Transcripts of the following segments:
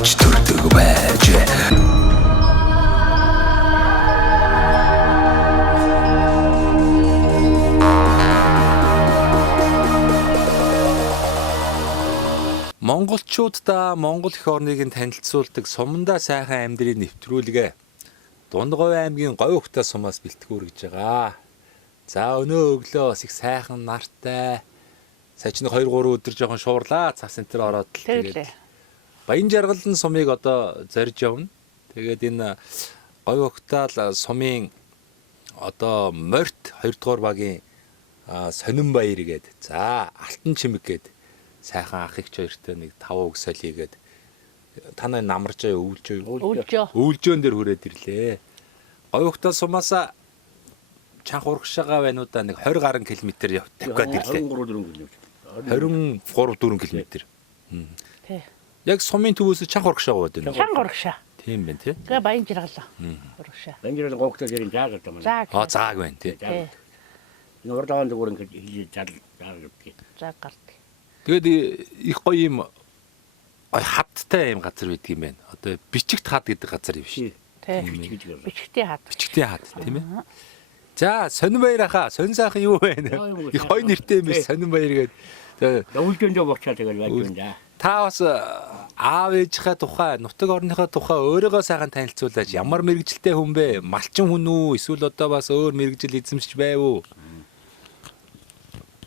орж төрдөг байж. Монголчуудаа Монгол эх орныг нь танилцуулдаг сумандаа сайхан амьдрын нэвтрүүлгээ Дундговь аймгийн Говь Ухтай сумаас бэлтгэр гэж байгаа. За өнөө өглөө бас их сайхан нартай. Саяч нэг 2-3 өдөр жоохон шуурлаа. Цас энтер ороод тэгээд Баян Жаргалан сумыг одоо зорж явна. Тэгээд энэ Говь Ухтай сумын одоо Морьт 2 дугаар багийн Сонин баяр гээд за Алтан чимэг гээд сайхан ах их хоёртой нэг 5 үг солигээд танай намарч өвлжөөн дээр хүрээд ирлээ. Говь Ухтай сумаас чанх урагшаага байна уу да нэг 20 гаруй километр явдаг гээд ирлээ. 23-4 км. Тий. Яг сумын төвөөс чанх урагшаага байна. Чанх урагшаа. Тийм байна тий. Тэгээ Баян Жаргалан урагшаа. Баян Жаргалан Говь Ухтай дээрийн зааг гэдэг юм. Зааг байна тий. Энэ урлагаан зүгээр ингэж хийж зааг гэдэг. Зааг гардаг. Тэгээд их гоё юм хадтай юм газар байдаг юм байна. Одоо бичигт хад гэдэг газар юм шиг. Тий. Бичгтээ хад. Бичгтээ хад тийм ээ. За Сонин баяр хаа, сонин сайхан юу байна? Их гоё нэртэй юм биш Сонин баяр гэдэг. Өвлжөөндөө бочаа тэгэл байж байна да. Та бас аав ээжийнхээ тухай, нутаг орныхоо тухай өөрийгөө сайхан танилцуулаач. Ямар мэрэгжилтэй хүн бэ? Малчин хүн үү? Эсвэл одоо бас өөр мэрэгжил эзэмшиж байв уу?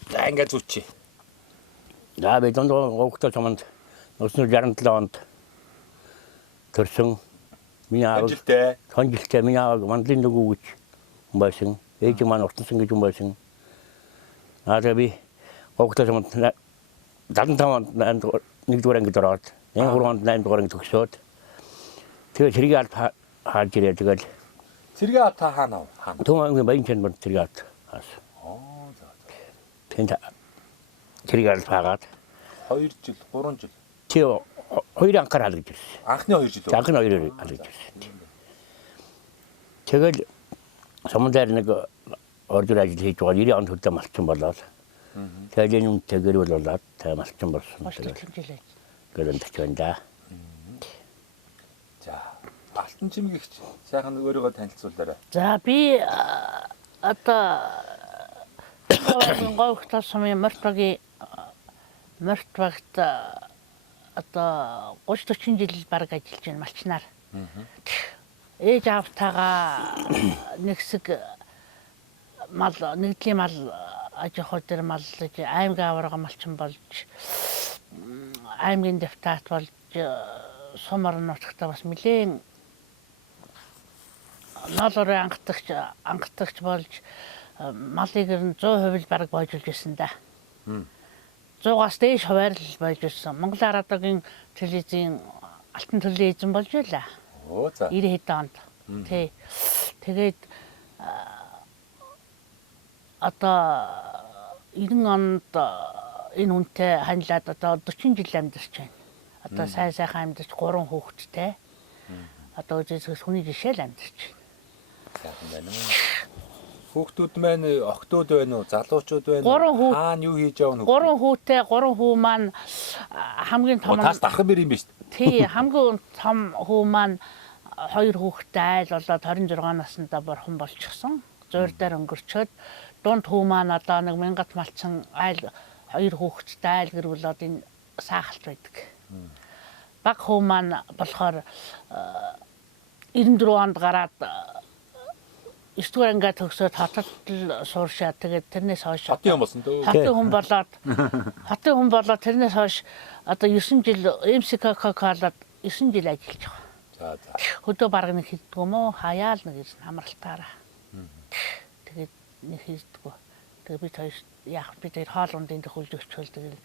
За ингээд зүчи. За би Дундговь Говь Ухтай суманд 1967 онд төрсөн. Миний аав хонжилтэй миний аав мандлын дөгөө гэж хүн байсан. Ээж маань уртсан гэж хүн байсан. Би Говь Ухтай суманд 75 онд 1-р ангид ороод 83 онд 8-р ангид төгсөөд тэгээд Цэргийн алт хааж ирээ тэгэл Цэргийн алт хаана вэ? Түн аймгийн Баян Чанбар Цэргийн алт хаас. За. Тэнд Цэргийн алт хаагаад 2 жил, 3 жил. Тий 2 анхаар хаалгаж ирсэн. Анхны 2 жил. Анхны 2 хаалгаж ирсэн. Тэгэл сумдаар нэг ордер ажил хийж байгаа 90 онд хөдөө малчин болоод тэгэл энэ үнтэй гэрэл болоод та малчин болсон. Гэрэл тач байна да. За Алтан чимэг их сайхан өөрийгөө танилцуулаарай. За би одоо Говь Ухтай сумын Морьт багт одоо 30-40 жил баг ажиллаж байна малчнаар. Ээж аавтайгаа нэгсэг мал нэгдлийн мал аж ахуй дээр маллаж аймгийн аварга малчин болж аймгийн депутат болж сум орон нутагтаа бас нэлээд ноолорын ангатагч болж малыг нь 100% бараг бойжулж ирсэн да. 100-аас дээш хуваарлал байж ирсэн. Монгол Арадгийн телевизийн алтан төлөв эзэн болж байлаа. Оо за. 90 хэд онд. Тий. Тэгээд одоо 90 онд энэ үнтэй ханилаад одоо 40 жил амьдарч байна. Одоо сайхан амьдарч 3 хүүхэдтэй. Одоо үзээс хүний жишээл амьдарч байна. Сайхан байна уу? Хүүхдүүд маань охтууд байна уу? Залуучууд байна уу? Хаана юу хийж явна вэ? 3 хүүтэй, 3 хүү маань хамгийн том. Таас дархан бэр юм биш үү? Тий, хамгийн том хүү маань 2 хүүхэдтэй айл болоод 26 наснда бурхан болчихсон. Зуурдаар өнгөрчөөд дунд хүү маань одоо нэг мянгат малчин айл 2 хүүхэдтэй айл гэр болоод энэ саахалт байдаг. Баг хүү маань болохоор 94 онд гараад 9-р ангид төгсөөд хотод сууршаад тэгээд тэрнээс хойш хотын хүн болсон дөө. Хотын хүн болоод тэрнээс хойш одоо 9 жил МСКК-лад 9 жил ажиллаж байгаа. За. Хөдөө бараг нэг хийдэг юм уу? Хаяал нэг ирсэн хамралтаараа. Тэгээд нэг хийдэггүй. Тэгээд бид хоёр яах бид хоёр хоол ундын дэх үлж өчвөл тэгээд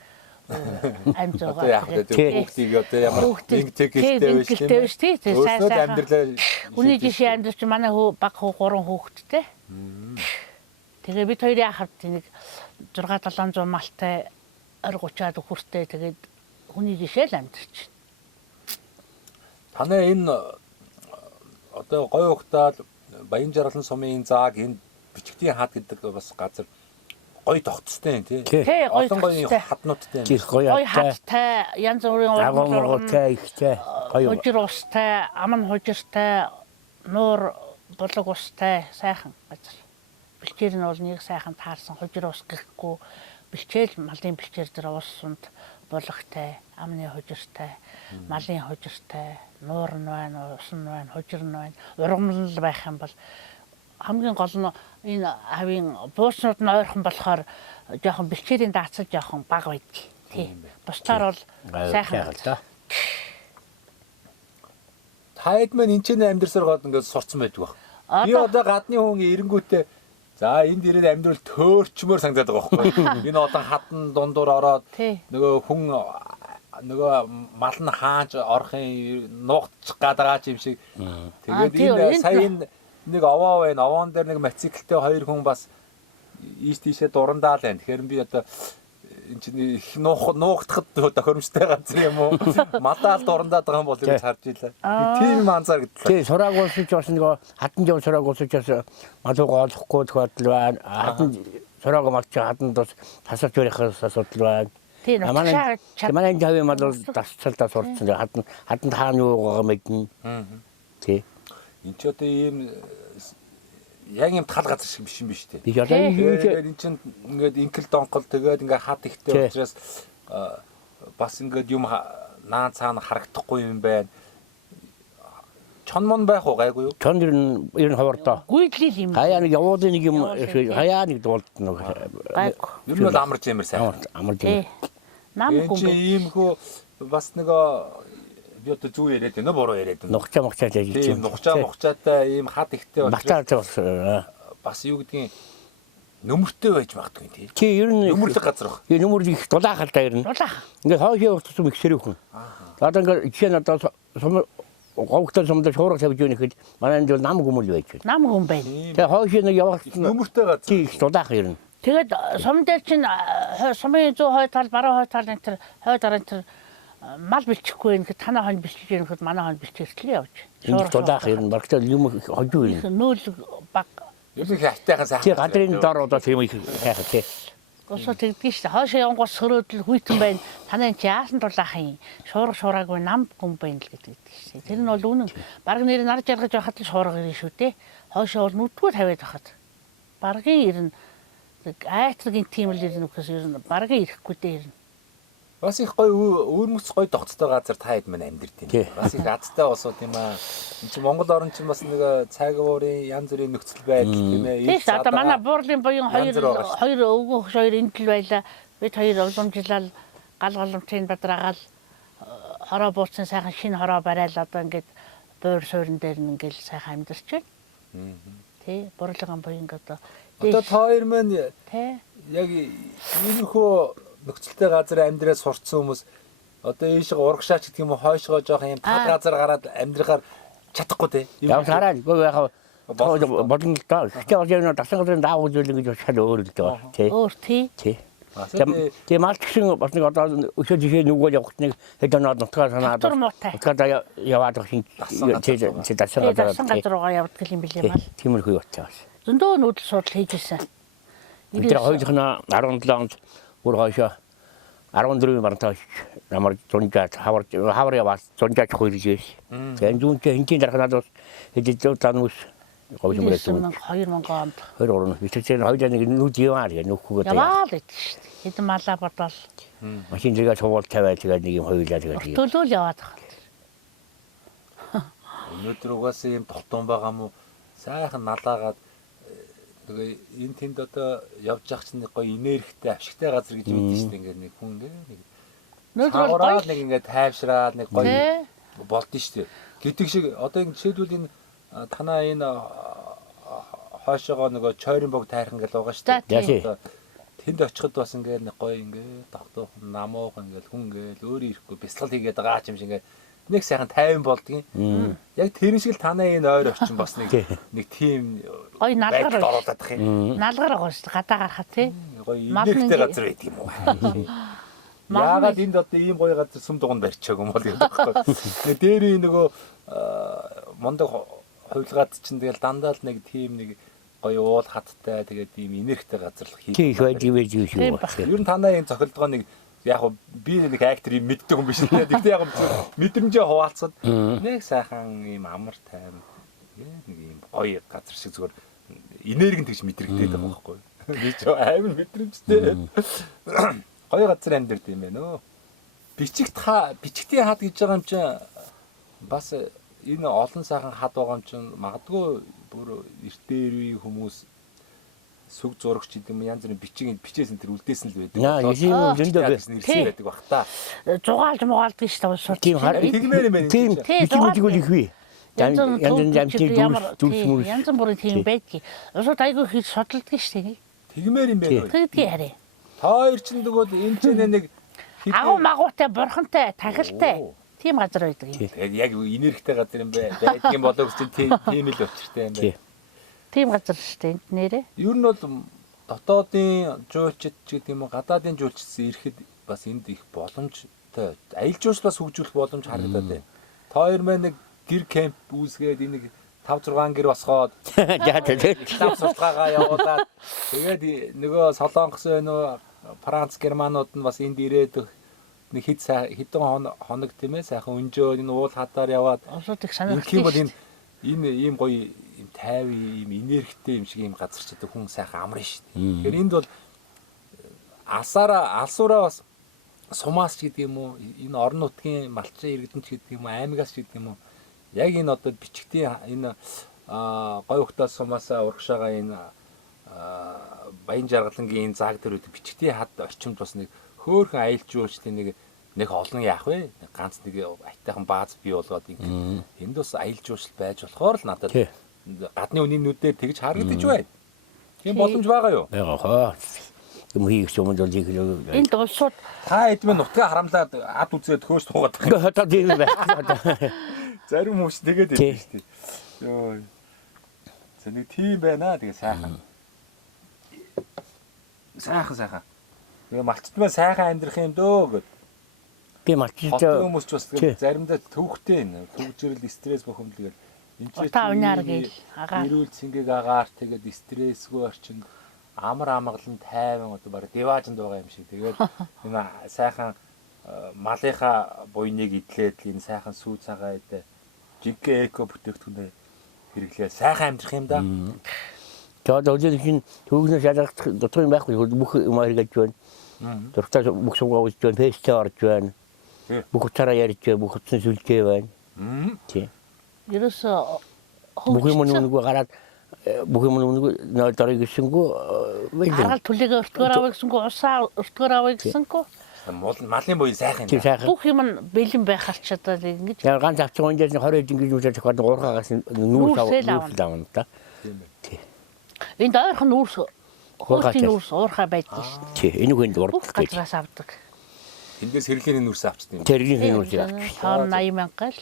амь зуугаа хүүхдийг одоо ямар нэг техниктэй биш тий сайхан амьдралаа үний жишээ амьдч манай баг хүү 3 хүүхэдтэй. Тэгээ бид хоёр яхад нэг 6-700 малтай 20-30-аад хүүхэдтэй тэгээд хүний жишээ л амьдч. Танай энэ одоо Говь Ухтай Баян Жаргалан сумын зааг энэ бичгтийн хад гэдэг бас газар гоё тогтцтой тий. Олон гоё хаднуудтай. Гоё хадтай янз бүрийн агуулгатай ихтэй. хужир устай, ам нь хужиртай, нуур булаг устай сайхан газар. Бэлчээр нь бол нэг сайхан таарсан хужир ус гэхгүй бэлчээл малын бэлчээр дээр ус сунд булагтай, амны хужиртай, малын хужиртай, нуур нь байна, ус нь байна, хужир нь байна. Ургамал байх юм бол хамгийн гол нь энэ хавийн бууснууд нь ойрхон болохоор жоохон бэлчээрийн даацал жоохон бага байдаг. Тий. Бусдаар бол сайхан л да. Таад маань энэ ч амьдрсаар гоод ингээд сурцсан байдаг баг. Би одоо гадны хүн эренгүүтээ за энд ирээд амьдрал төөрчмөр санагдаад байгаа байхгүй. Энэ одоо хатан дундуур ороод нөгөө хүн нөгөө мал нь хааж орохын нуугдчих гад байгаа юм шиг. Тэгээд энэ сая нэг овоо байна. Овоон дээр нэг мотоциклтэй хоёр хүн бас ийш тийшээ дурандаа л байна. Тэгэхээр би одоо энэ чинь их нуугдахад тохиромжтой газар юм уу? Мадаал дурандаад байгаа юм бол гэж харж илаа. Тийм анзаар гэдлээ. Тий, сураг улсч бас нөгөө хатан жив сураг улсч бас малуугаа олохгүй тохиолдол байна. Хатан сураг малч хатан бас тасалж өрөхөөс асуудал байна. Тий, манай энэ мал бол тасцалдаа сурцсан. Хатан хаана юу байгаа мэднэ. Тий. Энд ч одоо ийм яг юм тал газар шиг биш юм биш үү? Би одоо энэ чинь ингээд инкэл донкол тэгээд ингээд хат ихтэй учраас бас ингээд юм наан цаана харагдахгүй юм байна. Чон мон байх уу гайгүй юу? чон ер нь ховордоо. гүйдлэл юм. Хаяа нэг явуулын нэг юм хаяа нэг дуулдна. Гайгүй. Ер нь бол амарч юмэр сайн. Амарч Тий. Нам Энэ хүн. чи иймхүү бас нөгөө би одоо зүү яриад байна буруу яриад байна. нухчаа мохчаа гэж Тийм нухчаатай ийм хат ихтэй Батаа бас бас юу гэдгийг нөмөртэй байж магадгүй тий. чи ер нь Нөмөрлөг газар баг. би нөмөр их дулаахал та ер нь. Дулаах. Ингээд хоошоо утсан ихсэрэх хүн. Одоо ингээд жишээ нь одоо говьтой сумдаа шуурга тавьж өгнө гэхэд манай энэ бол нам хүмүүл байж байна. Нам хүн байна. Тэгээ хоошоо нэг явах Нөмөртэй газар. чи их дулаах ер нь. Тэгээд сум дээр чинь сумын 100 хой тал, баруун хой тал энэ төр хой дараа энэ төр мал бэлчихгүй юм гэхэд танаа хонь бэлчиж юм гэхэд манай хонь бэлчээртлээ явж. Энэ дулаах ер нь багтаа юм хожуу ер нь. Нүүл баг. Ер нь хайтайхан сайхан. Чи гадрын дор одоо тийм их хайхаа тий. Госоо тэгдэж шүү дээ. Хоошоо явангууд сөрөөдөл хүйтэн байна. Танаа чи яасан дулаах юм. Шуургаагүй нам хүн байна л гэдэг шүү дээ. Тэр нь бол үнэн. Бараг нэр нар жаргаж байхад л шуурга ирнэ шүү дээ. Хоошоо бол нүдгүй тавиад байхад. Баргийн ирнэ. Айтргийн тийм л ирнэ үхээс ирнэ. Баргийн ирэхгүй дээ ирнэ. Бас их гоё өөрмөц гоё тогтцтой газар таад маань амьдэрд юм. Бас их азтай усууд юм аа. Энд чинь Монгол орн чинь бас нэг цаг уурын янз бүрийн нөхцөл байдал тийм ээ. Тийм одоо манай буурлын буян хоёр өвгөө хоёр энд л байлаа. Бид хоёр уламжлал гал голомтын бадраагаал хороо бууцсан сайхан шинэ хороо барайл одоо ингээд буур суурин дээр нь ингээд сайхан амьдарч байна. Тий, буурлын буян одоо Одоо та хоёр маань тий яг иймэрхүү нөхцөлтэй газар амьдраад сурцсан хүмүүс одоо ийшээ урагшаач гэдэг юм уу хойшоо жоохон юм тал газар гараад амьдрахаар чадахгүй тий. Яв хараад гоо яхаа бодно л доо. Гэхдээ одоо энэ дасан газрын даавал зүйл гэж шал өөр л доо. Тий. өөр тий. Тий. Тэгээ малч шиг бас нэг одоо өшөө жишээ нүгэл явах нэг хэд оноо нутгаа санаад. Нутгаа яваад байх чинь тий дасан газар. Дасан газар руугаа явдаг юм билээ мал. Тиймэрхүү явцаа. Зөндөө нүүдэл судал хийж ирсэн. Бид хоёрын 17 онд бүр хойшоо 14 барантаа намар зунжаад хавар яваад зунжаач хоёржээс. Тэгээд зүүнтэй хинтийн дарахнаад бас хэдэж танус говьж мөрөөсөн. 2000 онд. 20 битэрчээ хоёулаа нэг нүд яваа нөхгүйгээ. Яваа л гэдэг шүү дээ. Хэдэн малаа бодвол машин зэрэг сувал тавиад тэгээд нэг юм хоёулаа тэгээд. төлөөл яваад байгаа. Өнөөдөр угаасаа юм толтон байгаа мó сайхан налаагаад тэгээ энэ тэнд одоо явж явах чинь нэг гоё энергитэй авшигтай газар гэж үүдэн шүү дээ ингээд нэг хүн нэг Нөөдрөл нэг ингээд тайвшраад нэг гоё болдсон шүү дээ. Гэдэг шиг одоо ингэ жишээлбэл энэ танаа энэ хойшоогоо нөгөө чойрын бог тайрхан гэл байгаа шүү дээ. Тэнд очиход бас ингээд нэг гоё ингээд тогтоохон намуухан ингээд хүн ингээд өөрөө ирэхгүй бясалгал хийгээд байгаа ч юм шиг ингээд нэг сайхан тайван болдгийн. Яг тэр шиг л танаа энэ ойр орчин бас нэг тийм гоё налгаар оролдох юм. Налгаар байгаа шүү дээ. Гадаа гарахад тий. Гоё энергитэй газар байдаг юм уу? Яагаад энд одоо ийм гоё газар сүм дугунд барьчааг юм бол гэдэг байхгүй. Дээрээ нөгөө мондог хувилгаад чинь тэгэл дандаа л нэг тийм нэг гоё уул хаттай тэгээд ийм энергитэй газар л хийх байж шүү. Ер нь танаа энэ цохилдгоо нэг Яг би нэг актер юм мэддэг юм биш нэ. Тэгтээ яг мэдрэмжээ хуваалцаад нэг сайхан ийм амар тайван нэг ийм гоё газар шиг зүгээр энерги тэгж мэдрэгдээд байгаа байхгүй. Би ч амар мэдрэмжтэй. Гоё газар амьдэрд юм байна өө. Бичигтийн хад гэж байгаа юм чинь бас энэ олон сайхан хад байгаа юм чинь магадгүй бүр эрт дээр үеийн хүмүүс сүг зурагч гэдэг юм янз бүрийн бичээс энэ төр үлдээсэн л байдаг. Яа, ийм зөндөө нэрсэн байдаг бах та. Зугаалж мугаалдаг шүү дээ. Тийм тэгмээр юм байна. Тийм бичмэл их бий. Янз Дүүс янз бүрийн тийм байдгийг. Усууд айгүй хийж судалдаг шүү дээ. Тэгмээр юм байна. Тэгдгийг харъя. Та хоёр ч тэгвэл энэ ч нэг Агуу магуутай, бурхантай, тахилтай тийм газар байдаг юм. тэгээд яг энергитэй газар юм байдаг юм болоо гэж тийм л учиртай юм байна. Тийм газар шүү дээ энд нэрээ. Ер нь бол дотоодын жуулчид ч гэдэг юм уу гадаадын жуулчдсан ирэхэд бас энд их боломжтой. Аялал жуулч бас хөгжүүлэх боломж харагдаад байна. Та хоёр маань нэг гэр кемп үүсгээд энийг 5-6 гэр босгоод яа тэгээд лав сурталгаагаа явуулаад тэгээд нөгөө Солонгос байна уу Франц германууд нь бас энд ирээд нэг хэдэн хоног тийм ээ сайхан өнжөө энэ уул хатаар яваад Усууд их санагддаг. юм бол энэ ийм гоё ийм тайван ийм энергитэй юм шиг ийм газар ч гэдэг хүн сайхан амрын шүү дээ. Тэгэхээр энд бол алсаараа бас сумаас ч гэдэг юм уу энэ орон нутгийн малчин иргэдэн ч гэдэг юм уу аймагаас ч гэдэг юм уу яг энэ одоо бичгтийн энэ гой ухтаас сумаасаа урагшаага энэ баян жаргалангийн энэ зааг дээр үүд бичгтийн хад орчимд бас нэг хөөхөн аялал жуулчлалын нэг олон яах вэ? Ганц нэг айтайхан бааз бий болгоод ингэ. Энд бас аялал жуулчлал байж болохоор л надад гадны үнийн нүдээр тэгж харагдаж байна. Тийм боломж байгаа юу? байгаа. Юм хийх юм бол их л. Энд улсууд Та эдмээ нутгаа харамлаад ад үзээд хөөс туугаад байгаа. Одоо тийм байх. Зарим хүмүүс тэгээд байдаг шүү дээ. Йоо. За нэг тийм байна. Тэгээ сайхан. Сайхан. Тэгээ малчтмаа сайхан амьдрах юм дөө гэд. Би малчтай Хүмүүс ч бас заримдаа төвхтэй нэ. Төвжирэл стресс бохомдол гээд утаа унаар гээл агаар эрүүл цэнгийг агаар тэгээд стрессгүй орчин амар амгалан тайван одоо баг диваажинд байгаа юм шиг. Тэгээд энэ сайхан малынхаа буйныг идлээд энэ сайхан сүү цагаа идэ жинхэнэ эко бүтээгдэхүүнээ хэрэглээ. Сайхан амьдрах юм да. Тэгээд өдөр чинь төгнөөс ялгах дотор юм байхгүй бүх юм хэрэгж байна. Дөрөвтөө бүх суугаа үзж байна, фэстэ орж байна. Бүх утаараа ярьж байна, бүх утсан сүлжээ байна. Тийм. ерөөсөө Бүх юм нэг гараад бүх юм нэг дөрөг гисэнгүү Харгал түлээгээ өртгөр авъя гэсэнгүү усаа өртгөр авъя гэсэнгүү Малын буй сайхан юм. бүх юм нь бэлэн байх алчаад ингэж яа ганц авчих ондээс 20 ингэж үсэж тохиолдсон уурхаагаас нүүрс авна та. энд ойрхон нүүрс хөөтийн нүүрс уурхай байдаг шүү дээ. Тий, энэ хүнд Бүх урддаг. газраас авдаг. Эндээс хэрэглээний нүрс авчдаг юм. Тэргийн нүүрс авчих. Тоо 80 мянга л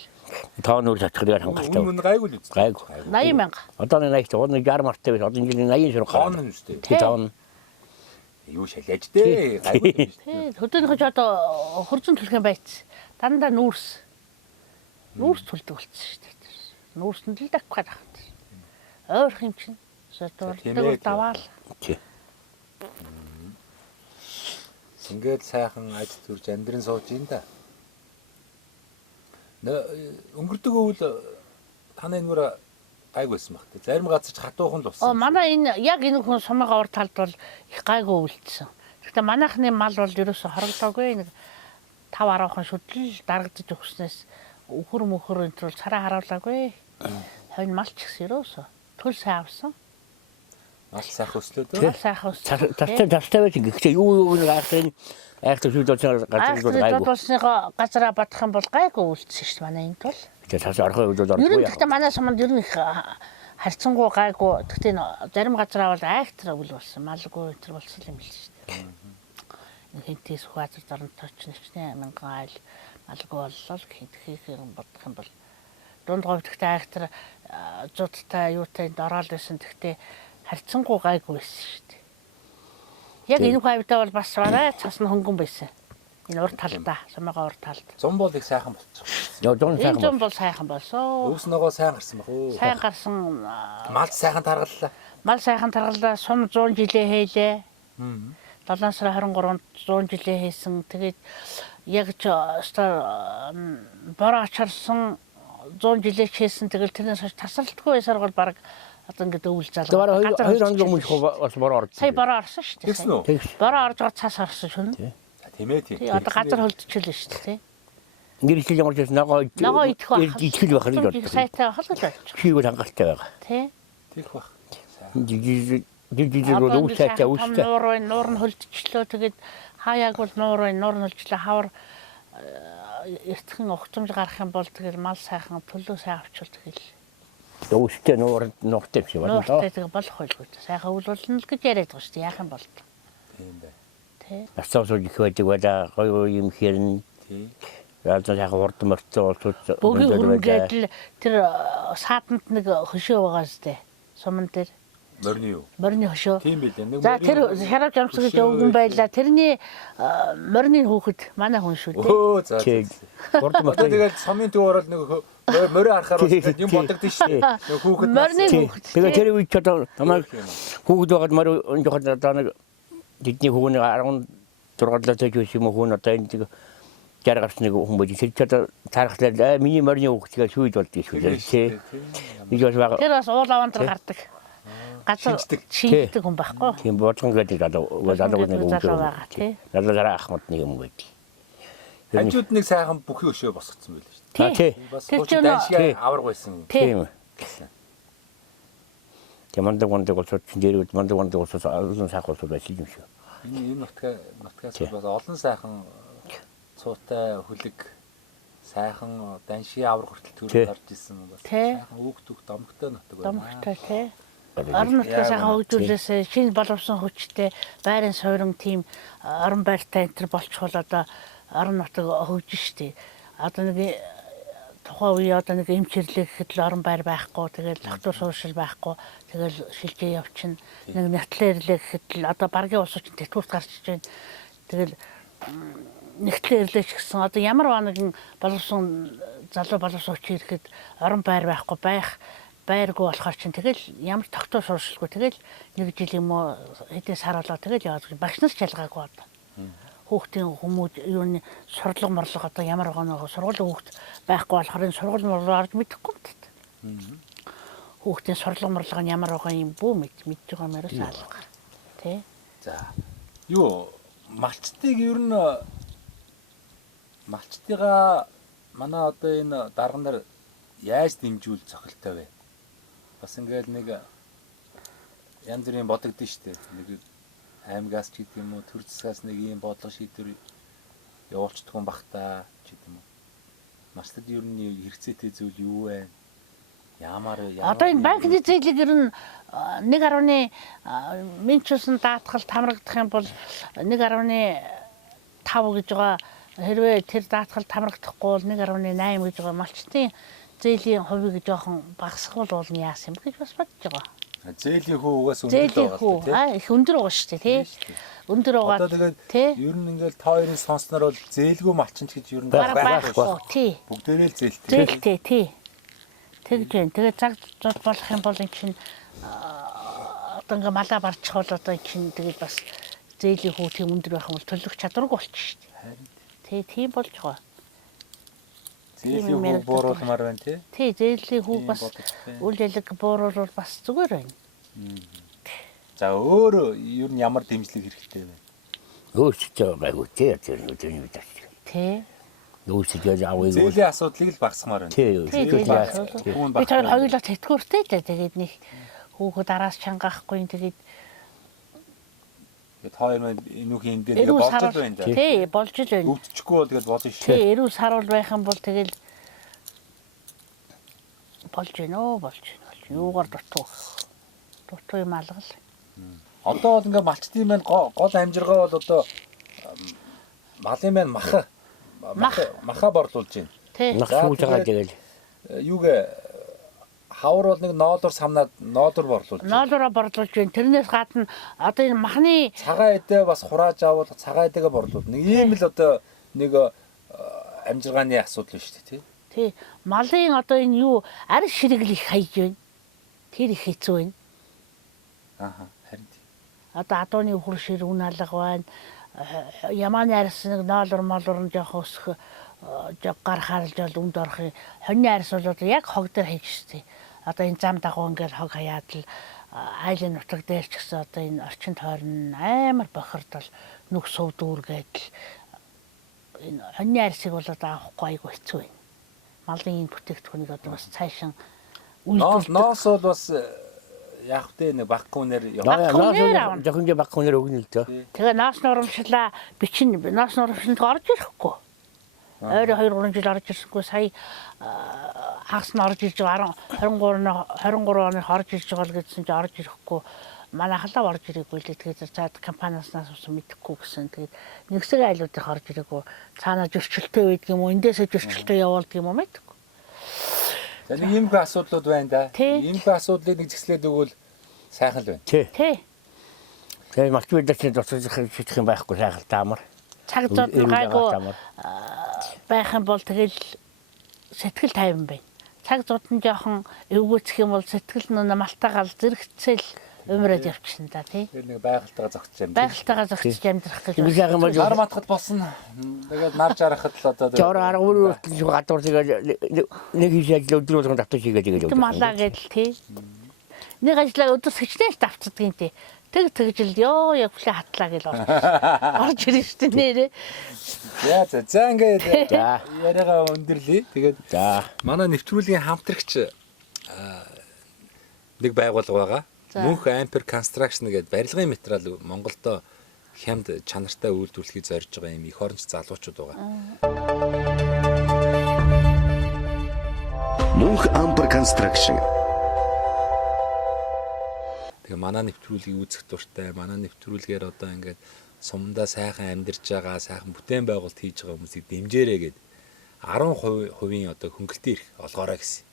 Таа нүүрс авчихдаг хангалттай. Үнэн гайгүй л үз. Гайгүй. 80 мянга. Одоо нэг 60 марттай биш. Одоо энэ 80 ширхэг Тоон гараад. нь үстэй. Тий, тоон. Юу шалгаж дээ. Гайгүй юм шүү дээ. Хөдөөнийхөө ч одоо хурцэн түлхэн байц. Дандаа нүүрс түлдэг болчихсон шүү дээ. Нүүрсэнд л дагхад ахт. Ойрх юм чинь. Дурддаг даваал. Тий. Ингээд сайхан аж төрж амьдрын сууж ин да. Өнгөрдөг үйл танай нүрэ гайгүйсэн багт. Зарим газар ч хатуухан л болсон. Манай энэ яг энэ хүн сумыгаа урд талд бол их гайгүй үлдсэн. Гэхдээ манайхны мал бол ерөөсө хорогдоогүй нэг 5-10 хон шүдэл дарагдаж өгснөөс өхөр энэ төр цараа харуулаагүй. Хойно малч гэсэн ерөөсө төл сайн авсан. Мал сайхан өслөө дөө. Мал сайхан өссөн. Тастай байж гэхдээ юу нэг айхтар шүдэл газар гайгүй. Газраа газараа батах юм бол гайгүй үлдсэн шүү дээ манай энэ тул. Тэгээ цаас орхоо өдөр орох Ер уу нь яа. гэхдээ манай суманд ер нь их харьцангуй гайгүй. Гэхдээ зарим газараа бол айхтар өвл болсон. Малгүй энэ төр болсон юм л шүү дээ. Энэ хинтээс хуваазар дарамтаач нэгчнээ 1000 айл малгүй боллоо хийх юм бодох юм бол дунд говь гэхдээ айхтар зуудтай юутай дороод байсан. Гэхдээ харьцангуй гайгүй байсан шүү дээ. Яг энэ хавьдаа бол бас барай цас нь хөнгөн байсан. Энэ урд талдаа, сумыгаа урд талд. Зун бол их сайхан болчихсон. Яа зун Энэ сайхан. зам бол сайхан болсон. Өвс нөгөө сайн гарсан баг өө. Сайн гарсан Мал сайхан таргаллаа. мал сайхан таргалаа, сум 100 жилээ хийлээ. 7 сарын 23-нд 100 жилээ хийсэн. Тэгээд яг ч бороо ачаарсан 100 жилээ хийсэн. Тэгэл тэрнээс хойш тасралтгүй байсаар бол баг одоо ингээд өвөл залгаа. Тэр 2 хоног өмнө бас бороо орсон. Сая бороо орсон шүү дээ. Тэгсэн үү? Бороо орж байгаа цаас орсон шүн. Тийм ээ тийм. Тий одоо газар хөлдчихлээ шүү дээ тий. Нэрчлэл ямар ч байсан ногоо идэх байх. идэх байх л байна. Сайтай хол болчих. Чийгэл хангалттай байгаа. Тий. Тийх бах. Жижиг руу үстэй үстэй. Нуур нь хөлдчихлөө. Тэгээд хаяаг бол нуур нь хөлдчихлээ. Хавар эртхэн огцомж гарах юм бол тэгэл мал сайхан төлөө сайн авчвал тэгэл. Үстэй нууртай биш байна. Нууртай тэгээ болох байлгүй. Сайхан өвлүүлнэ л гэж яриад байгаа шүү дээ. Яахан бол. Тийм бай. Тий. Ацаасуу их байдаг байлаа. Гоё юм хэрнэ. Тийм. Яалаа яг хурдан мөртөө олцож. Бөгийн үргээд л тэр сааданд нэг хөшөө байгаа зү. Суман дээр. Морины юу? Морины хөшөө. Тийм билээ. Нэг За тэр шарав жамсгаж өвгөн байлаа. Тэрний морины хүүхэд манай хүн шүү дээ. Өө за. Хурдан мөртөө. Тэгээд сумын төв орол нэг морио харахаар юм бодогдсон шүү дээ. Нэг хүүхэд Морины хүүхэд. Тэгээ тэр үед ч одоо тамаг хүүхэд байгаад морь өнжиход одоо нэг тэдний хүүний 16 латаж биш юм хүүн одоо энэ жар гарч нэг хүн байж тэр ч одоо тархлаа миний морины хүүхдгээ шүйд болдгийг шүү дээ. Нэг бас байгаа. Тэр бас уул авантар гардаг. Газар шинждэг хүн байхгүй. Тийм бодлон гэдэг залуу нэг үг байгаа тий. залуу дараа ахмад нэг юм байдаг. хажууд нэг сайхан бүхий өшөө босгоцсон байлаа шүү дээ. Тий. Бас даашгаа аварга байсан. Тийм. Ямандаг болсоо чиндэрүүд мандаг болсоо олон сайхан болсоо байсан юм шүү. Энэ нутгаас бас олон сайхан цуутай хүлэг сайхан данши аварга хүртэл төрөж гарч исэн бас сайхан өөх домогтой нутаг байна. Домогтой тий. Орон нутгаас сайхан хөгжүүлээс шинэ боловсон хүчтэй байрын суурин тийм орон байртай энэ төр болчихвол одоо орон нутаг хөгжиж штий. Одоо нэг тухайн үе одоо нэг эмчирлэг гэхэд л орон байр байхгүй, тэгээд лахтуу сууршил байхгүй, тэгээд шилжээ явчихна. Нэг нятлан ирлээ гэхэд л одоо баргийн улсууд ч тэтгэврт гарч иж байна. Тэгээд нэгтлэн ирлээ ч гэсэн одоо ямар нэгэн боловсон залуу боловсууч ирэхэд орон байр байхгүй байргүй болохоор чинь тэгэл ямар тогтоо сууршилгүй тэгэл нэг жил юм уу хэдэн сар болоо тэгэл яваад багшнаас чалгаагүй одоо. Хүүхдийн хүмүүс юуны сурлага морлого одоо ямар байгаа нэг сургуулийн хүүхд байхгүй болохоор энэ сургууль морлого орж мэдэхгүй юм дээ. Хүүхдийн сурлага морлого нь ямар байгаа юм бүү мэдж байгаа мөрөөс алга. Тэ? За. Юу малчтыг ер нь малчтыгаа манай одоо энэ дарга нар яаж дэмжүүл цохилтой вэ? Бас ингээл нэг янз бүрийн бодогдсон шүү дээ. Нэг аймагаас ч гэдэг юм уу төр засгаас нэг юм бодлого шийдвэр явуулчихдаг юм бах та ч гэдэг юм уу. Малчтад ер нь хэрэгцээтэй зүйл юу вэ? Ямар одоо энэ банкны зээлийг ер нь 1.1 минчсэн даатгал хамрагдах юм бол 1.5 гэж байгаа. Хэрвээ тэр даатгал хамрагдахгүй бол 1.8 гэж байгаа. Малчтын зээлийн хувийг жоохон багасгах бол нь яасан юм гэж бас бодож байгаа. Зээлийн хүү угаас өндөр байгаа их өндөр байгаа шүү дээ тий. Өндөр байгаа. Одоо тэгээд ер нь ингээл та хоёрын сонсноор бол зээлгүй малчин ч гэж ер нь байхгүй тий. Бүгдээрээ л зээлтэй. Зээлтэй тий. Тэгж байна. Тэгээд цаг зур болох юм бол эн чинь одоо ингээ малаа барчих бол одоо эн чинь тэгээд бас зээлийн хүү тийм өндөр байх юм бол төлөх чадваргүй болчих шүү дээ. Тий, тийм болж байгаа. Зээлийн хүү бууруулмаар байна тий. Тий, зээлийн хүү бас үйл ялэг бууруулвал бас зүгээр байна. За өөр ер нь ямар дэмжлэг хэрэгтэй вэ? Өөрсдөө байгуу тий тэр юм даа. Тий. Өөрсдөө авъя. Зээлийн асуудлыг л багасгамаар байна. Тий. Би тэр хоёулаа тэтгэвртэй дээ. Тэгээд нэг хүүхэд араас чангаахгүй тэгээд хоёр энүүхийн энэ дээр болж л байна да. Тий, болж л байна. Өвдчихгүй бол тэгэл болно шүү. Тий, эрүүл саруул байх юм бол тэгэл болж гинөө, болж гинөө. Юугаар дутуу юм алгал. Одоо бол ингээ малчтын маань гол амжиргаа бол одоо малын маань маха борлуулж байна. Тий. Мах сууж байгаа тэгэл. Юугээ хавар бол нэг ноолор самнаад ноолор борлуулж байна. Ноолороо борлуулж байна. Тэрнээс гадна одоо энэ махны цагаан эдээ бас хурааж авал цагаан эдээгээ борлуулна. Нэг ийм л одоо нэг амжиргааны асуудал шүү дээ тий. Тий. Малын одоо энэ юу арь ширэгл их хайж байна. Тэр их хэцүү байна. Харин тий. Одоо адууны үхэр шир үн алга байна. Ямааны арьс нэг ноолор молор жоох өсөх жог гар харалж бол үнд орох. Хоньны арьс бол одоо яг хог дээр хийж штий. Одоо энэ зам дагуу ингээл хог хаяад л айлын нутаг дээр ч гэсэн одоо энэ орчин тойрон амар бохирдол нүх сув дүүргээд л энэ хоньны арьсыг бол одоо авахгүй айгу хэцүү байна. Малын энэ бүтээгдэхүүнийг одоо бас цаашин Ноос бол бас яг тэ нэг баг хүнээр Жохин баг хүнээр өгнө л дөө. Тэгээ нааш нурамшлаа бичин нааш нурамшланд орж ирэхгүй. Ойр 2 3 жил орж ирсэнгүй сая хагас нь орж ирж 23 оны орж ирж байгаа л гэдсэн чи орж ирэхгүй. Манай халаа орж ирээгүй л тэгээд цаад компаниас нас мэдэхгүй гэсэн. Тэгээд нэгсэг айлуудын орж ирээгүй. Цаанаа зөрчилтэй байдаг юм уу? Эндээсээ зөрчилтэй явуулдаг юм уу мэдэхгүй. За нэг иймэрхүү асуудлууд байна да. Иймэрхүү асуудлыг нэг зэгслээд өгвөл сайхан л байна. Тий. Тий. Малч бидэрч доцож шийдэх юм байхгүй сайхан таамар. Цаг зод гайгүй байх юм бол тэгэл сэтгэл тайван байна. Цаг зод нь жоохон эвгүүцэх юм бол сэтгэл нь малтаагаал зэрэгцэл өмрөөд явчихна да тий. Тэр нэг байгальтайгаа зогсож юм. Байгальтайгаа зогсож амьдрах гэж. Би сайхан бол Нар матхад болсон. Тэгээд нар жарахад л одоо жоор аргуул гадуур тэгээд нэг хийж өдөр болгон татаж хийгээд Тэг малаа гэдэл тий. Нэг ажлаа өдөр сэжнээс давцдгийн тий. Тэгжил ёо яг хүлээ хатлаа гэл орж ирэн штэ нэрээ. За ингээд яриагаа өндөрлөе. Тэгээд манай нэвтрүүлгийн хамтрагч нэг байгууллага байгаа. Мөнх Ампер Construction гэдэг барилгын материал Монголдо хямд чанартай үйлдвэрлэхийг зорж байгаа юм их оронч залуучууд байгаа. Мөнх Ампер Construction. Тэгээ манай нэвтрүүлгийг үзэх дуртай, манай нэвтрүүлгээр одоо ингээд сумдаа сайхан амьдарч байгаа, сайхан бүтээн байгуулалт хийж байгаа хүмүүсийг дэмжээрэй гэд 10% одоо хөнгөлтийн эрх олгоорой гэсэн.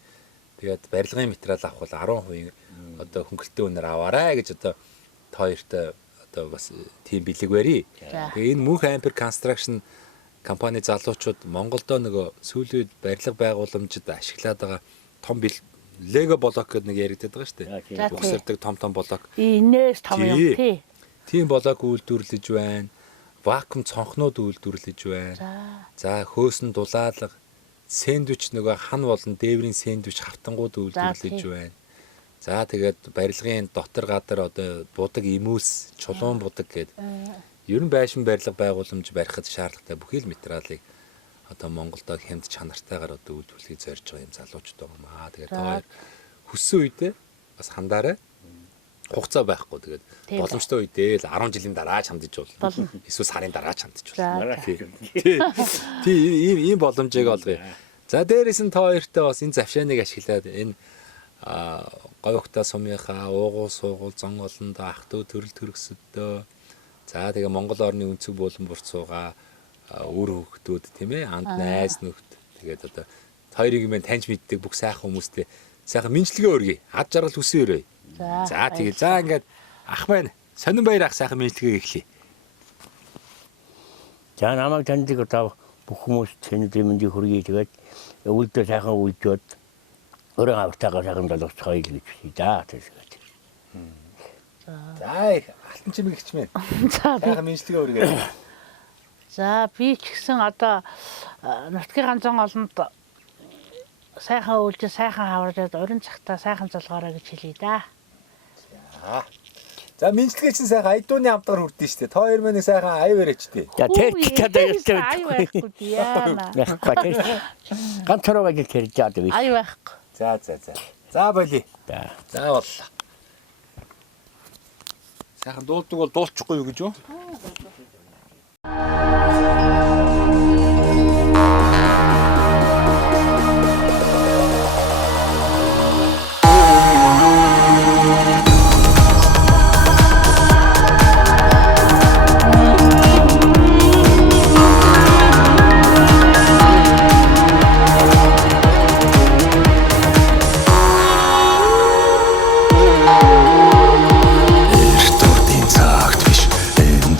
Тэгээд барилгын материал авах бол 10% одоо хөнгөлтийн үнээр аваарай гэж одоо хоёртой одоо бас тийм бэлэг барья. Тэгээ энэ Мөнх Ампер Construction компани залуучууд Монголдо нөгөө сүүлийн үед барилга байгууламжид ашиглаад байгаа том Лего блок гэдэг нэг яригдаад байгаа шүү дээ. Бухсардаг том блок. Инээс том юм тий. Тийм блок үйлдвэрлэж байна. Вакуум цонхнууд үйлдвэрлэж байна. За хөөсөн дулаалга, сэндвич нөгөө хан болон дээврийн сэндвич хавтангууд үйлдвэрлэж байна. За тэгээд барилгын дотор гадар одоо будаг имүүлс, чулуун будаг гэдэг. Ер нь байшин барилга байгууламж барихад шаардлагатай бүхий л материалыг одоо Монголдо хямд чанартайгаар одоо үйлдвэрлэхийг зорж байгаа юм залуучууд байгаа юм аа. Тэгээд хоёр хүссэн үедээ бас хандаарай. Хугацаа байхгүй. Тэгээд боломжтой үедээ л 10 жилийн дараа чамдж болно. Эсвэл сарын дараа чамдж болно. Тийм ийм боломжийг олгоё. За дээрээс нь та хоёртой бас энэ завшааныг ашиглаад энэ говьхта сумынхаа уугуул суугуул зон олондоо ах トゥ төрөл төрөсөдөө за тэгээ Монгол орны өнцөг буулан бурцуугаа үр хөвгтүүд тийм ээ анд найз нөхд тэгээд одоо хоёрыг мэн таньж мэддэг бүх сайхан хүмүүстэй сайхан мэдлэгээ өргөе ад жаргал хүсэн өрөө. За тэгээ за ингээд ах маань сонин баяр ах сайхан мэдлэгээ эхлэе. За намайг таньдаг одоо бүх хүмүүс тэнд мэндийг хүргэе тэгээд өвөлдөө сайхан үлдээд өөрөө автагаа сайхан долоцгоё гэж да тэгээд. За алтан чимэг хичмээ. Сайхан мэдлэгээ өргөе. За би ч гэсэн одоо нутгийн ганцхан олонд сайхан үйлж сайхан хавраад орон цагтаа сайхан залгаараа гэж хэлье да. За мэдлэгээ чинь сайхан айдууны амтгаар хүрдэн штэ. Та хоёр мань сайхан ай барьчтэй. За тэр чаддаг ай байхгүй яана. ганцаараа гэж хэлж байгаа. Ай байхгүй. За болий. За боллоо. Сайхан дуулдаг бол дуулчихгүй юу гэж юу?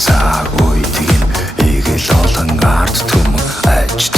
Цаг үед гин игэл олон ард түмэн аж